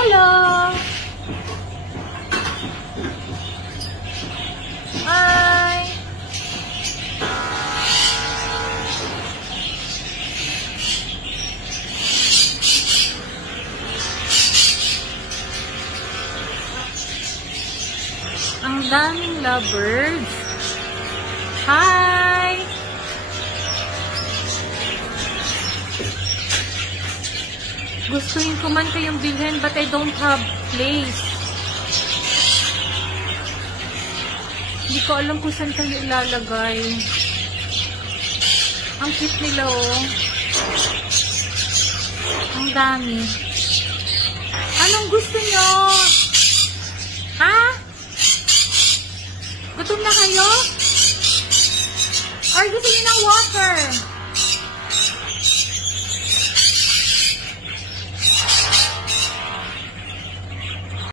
Hello! Hi! Ang daming lovebirds. Hi! Gustuhin ko man kayong bilhin but I don't have place. Hindi ko alam kung saan kayo ilalagay. Ang cute nila oh. Ang dami. Anong gusto nyo? Ha? Gutom na kayo? Or gusto nyo ng water?